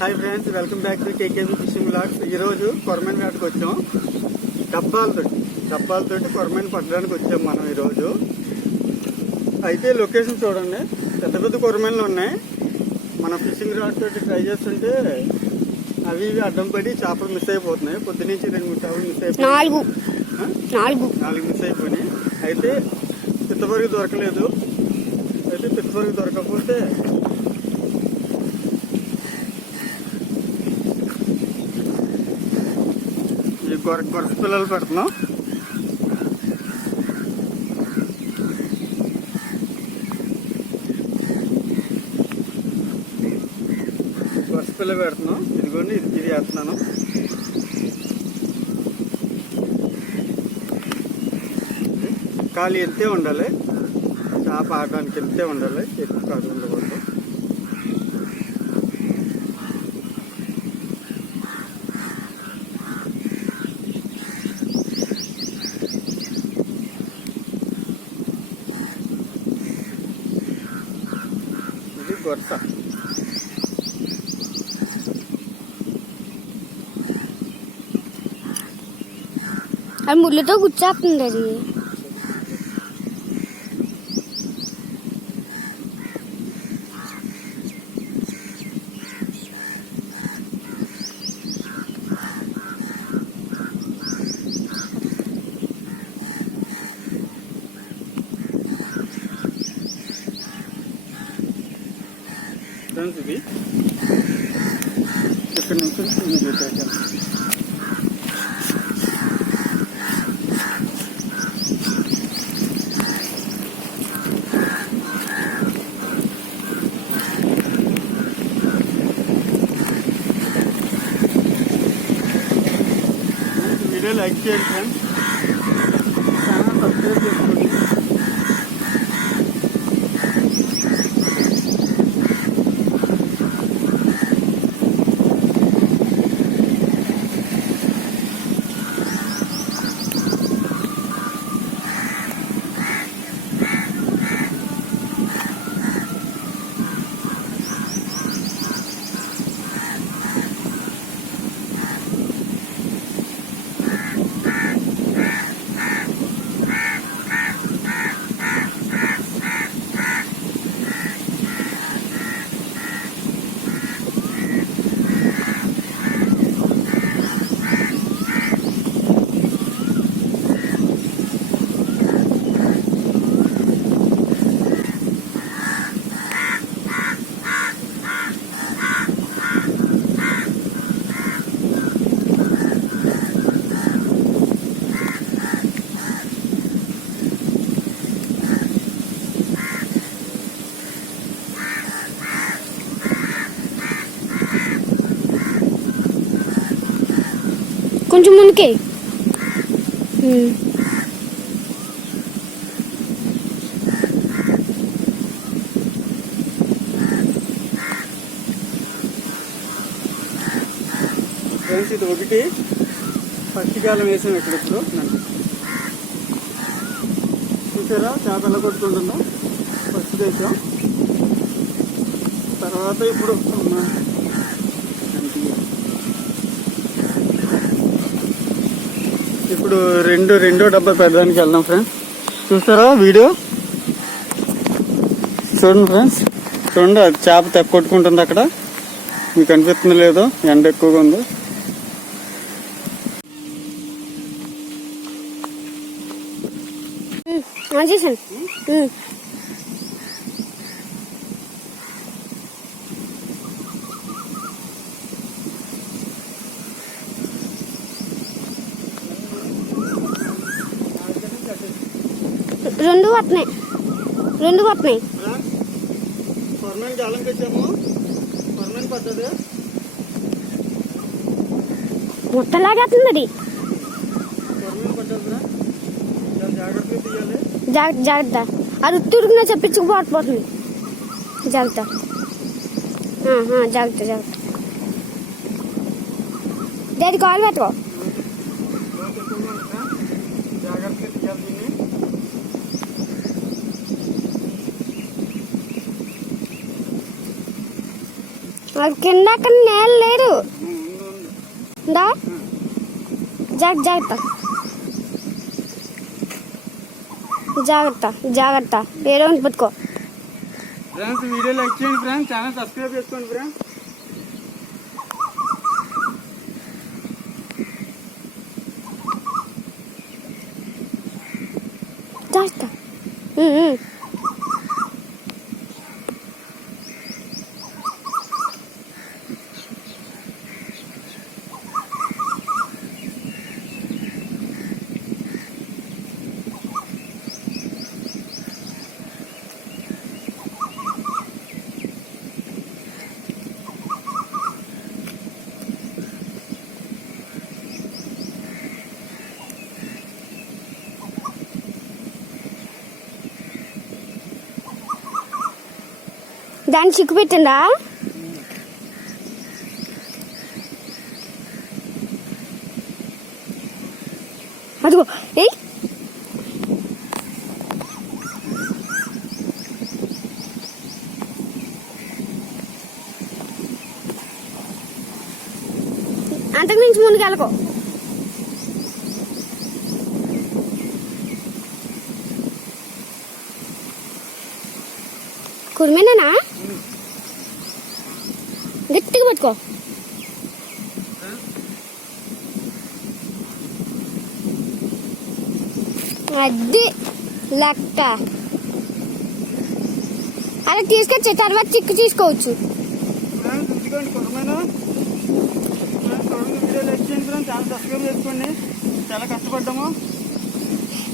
Hi friends welcome back to KKB fishing blogs ఈ రోజు కొరమైన వేటకు వచ్చాం. డబ్బాలతోటి డబ్బాలతోటి కొరమైన పట్టడానికి వచ్చాం మనం ఈ రోజు. అయితే లొకేషన్ చూడండి. పెద్ద పెద్ద కొరమైనలు ఉన్నాయి. మన ఫిషింగ్ రాడ్ తోటి ట్రై చేస్తుంటే అవి ఇవి అడ్డం పడి చేపలు మిస్ అయిపోతున్నాయి. పొద్దునుంచి రెండు మూడు చేపలు మిస్ అయిపోయి నాలుగు. మిస్ అయిపోయినాయి. అయితే పిత్తపరుగు దొరకలేదు. అయితే పెట్రోల్ దొరకకపోతే ఈ గొర గొరస పిల్లలు పెడుతున్నాం. గొరస పిల్ల పెడుతున్నాం. ఇదిగోండి ఇది ఇది వేస్తున్నాను. ఖాళీ ఎంతే ఉండాలి. చేప ఆడడానికి వెళ్తే ఉండాలి? ఎక్కువ కాదు ఉండకూడదు. ఇది గొరస. అది ముళ్ళుతో గుచ్చేస్తుంది అది. ఫ్రెండ్స్ ఇది ఇక్కడ నుంచి ఇది పెట్టేసాను. వీడియో లైక్ చేయండి ఫ్రెండ్స్ కొంచెం ముందుకే. ఉమ్. ఫ్రెండ్స్ ఇది ఒకటి. పచ్చికాలం వేసాం ఇక్కడ ఇప్పుడు. నన్ను చూసారా? చేప ఎలా కొట్టుకుంటుందో? ఫస్ట్ వేసాం. తర్వాత ఇప్పుడు అమ్మా, అంతే. ఇప్పుడు రెండు రెండో డబ్బా పెట్టడానికి వెళ్దాం ఫ్రెండ్స్ చూసారా వీడియో? చూడండి ఫ్రెండ్స్ చూడండి అది చేప తెక్క కొట్టుకుంటుంది అక్కడ. మీకు అనిపిస్తుంది లేదో ఎండ ఎక్కువగా ఉంది. చేశాను రెండు వస్తున్నాయి రెండు వస్తున్నాయి పర్మనెంట్ జాలం పెట్టాము. పర్మనెంట్ పద్ధతి మొత్తం లాగేస్తుంది అది. పర్మనెంట్ పద్ధతిరా చాలా జాగ్రత్తగా తీయాలి. జాగ్రత్త జాగ్రత్త. అది ఉత్తురుకునే చెప్పించుకుపోతుంది జాగ్రత్త. జాగ్రత్త జాగ్రత్త. దాని కాలు పెట్టుకో. లోతు ఎక్కువగా ఉంటుందా? జాగ్రత్తగా తీయాలి దీన్ని అది కింద అక్కడ నేల లేదు. ఉంది. ఉందా జాగ్రత్త. జాగ్రత్త జాగ్రత్త. ఏదో ఒకటి పెట్టుకో. ఫ్రెండ్స్ వీడియో లైక్ చేయండి ఫ్రెండ్స్. ఛానల్ సబ్స్క్రైబ్ చేసుకోండి ఫ్రెండ్స్. జాగ్రత్త. దాన్ని చిక్కు పెట్టిందా అదిగో ఏ? అంతకు మించి ముందుకెళ్ళకో. కురిమేనా గట్టిగా పట్టుకో. అది లెక్క. అలా తీసుకొచ్చే తర్వాత చిక్కు తీసుకోవచ్చు.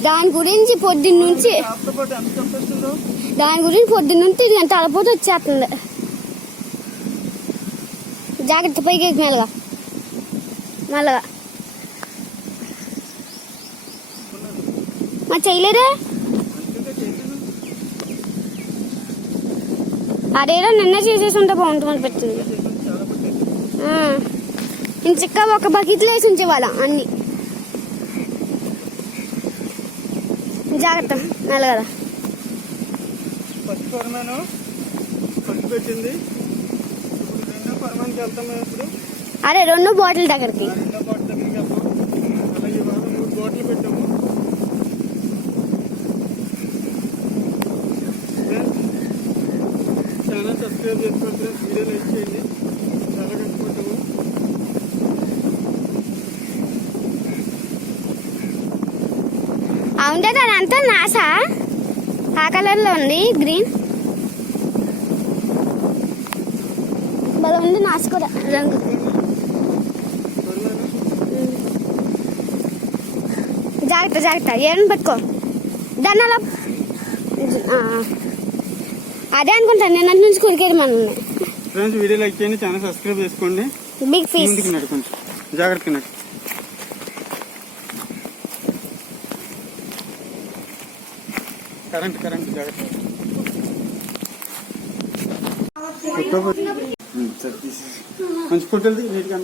దాని గురించి పొద్దున్న నుంచి దాని గురించి పొద్దున్న ఇది గంట అలపోతే వచ్చేస్తుంది. జాగ్రత్త పైకి ఎక్కి మెల్లగా. మెల్లగా. మా చేయలేదే? అదేదో నిన్న చేసేసి ఉంటే బాగుంటుంది పెట్టింది. నేను చిక్క ఒక బకెట్లో వేసి ఉంచేవాళ్ళ అన్ని. జాగ్రత్త మెల్లగదా ఫస్ట్ కొరమేను ఫస్ట్ పెట్టింది. ఇప్పుడు రెండో కొరమానికి వెళ్తాం మేము ఇప్పుడు. అరే రెండు బాటిల్ దగ్గరికి. రెండో బాటిల్ దగ్గరికి వెళ్తాం అలాగే ఇవాళ మూడు బాటిల్ పెట్టాము. ఛానల్ సబ్స్క్రైబ్ చేసుకోండి. ఫ్రెండ్స్ వీడియో లైక్ చేయండి. చాలా కష్టపడ్డాము అవును అదంతా నాసా? కలర్లో ఉంది గ్రీన్. భలే ఉంది నాసు కూడా. రంగు. జాగ్రత్త జాగ్రత్త. ఏమని పట్టుకో. దాన్ని అలా అదే అనుకుంటాను నేను అటు నుంచి కొరికేది మనల్ని ఫ్రెండ్స్ వీడియో లైక్ చేయండి ఛానల్ సబ్స్క్రైబ్ చేసుకోండి. బిగ్ ఫీస్ జాగ్రత్తగా కరెంట్ కరెంట్ జాగ్రత్త. కొంచెం ఫోటోలు నీట్గా